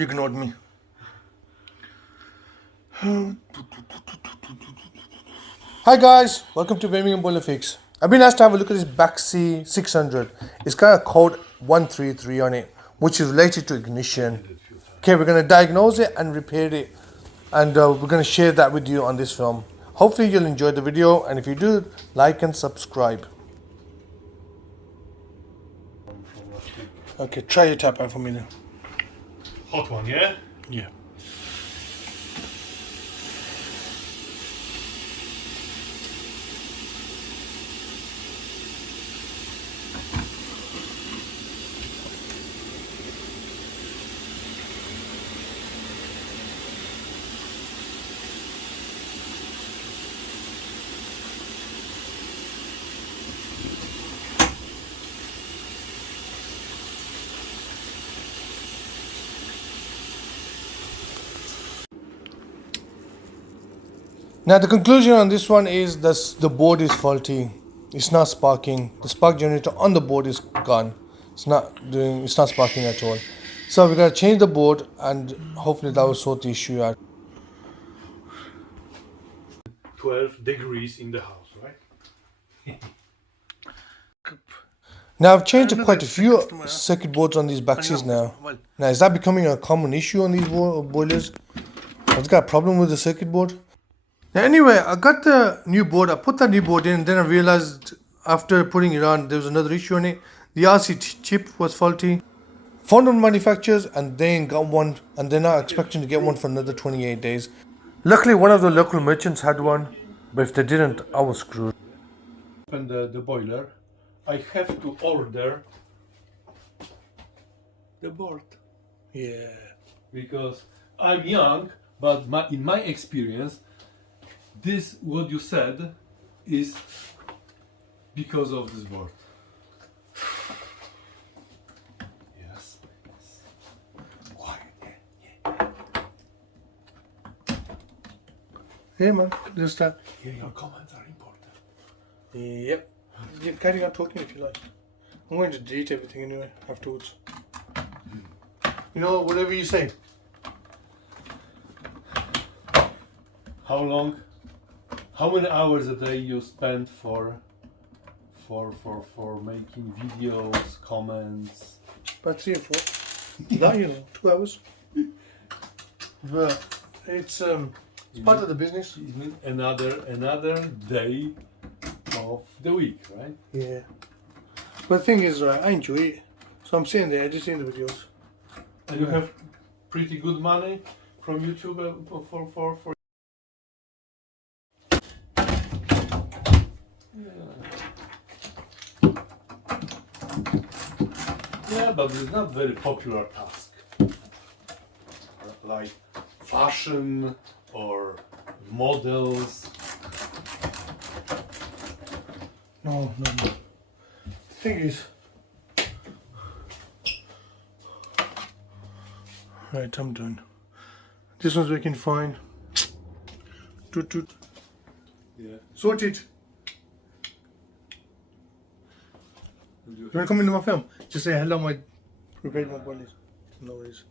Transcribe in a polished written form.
Ignored me. Hi guys, welcome to Birmingham Boiler Fix. I've been asked to have a look at this Baxi 600. It's got a code 133 on it, which is related to ignition. Okay, we're going to diagnose it and repair it, and we're going to share that with you on this film. Hopefully you'll enjoy the video, and if you do, like and subscribe. Okay, try your tap out for me now. Hot one, yeah? Yeah. Now the conclusion on this one is that the board is faulty. It's not sparking. The spark generator on the board is gone. It's not sparking at all. So we're gonna change the board and hopefully that will sort the issue out. 12 degrees in the house, right? Now I've changed quite a few circuit boards on these Baxis now. Now is that becoming a common issue on these boilers? I've got a problem with the circuit board. Now anyway, I got the new board. I put that new board in, and then I realized after putting it on, there was another issue on it. The RC chip was faulty. Found on manufacturers, and they ain't got one, and they're not expecting to get one for another 28 days. Luckily, one of the local merchants had one, but if they didn't, I was screwed. Open the boiler. I have to order the board. Yeah. Because I'm young, but in my experience, this, what you said, is because of this board. Yes. Quiet. Yeah, man. Just that. Yeah, your comments are important. Yep. You can carry on talking if you like. I'm going to delete everything anyway afterwards. You know, whatever you say. How many hours a day you spend for making videos, comments? About 3 or 4. That, you know, 2 hours. But it's part of the business. Another day of the week, right? Yeah. But the thing is, I enjoy it. So I'm sitting there editing the videos. And you have pretty good money from YouTube for Yeah, but it's not very popular task. Like fashion or models. No. The thing is, right, I'm done. This one's working fine. Toot. Yeah. Sort it. You want to come into my film? Just say hello, my prepared my boilers. No worries.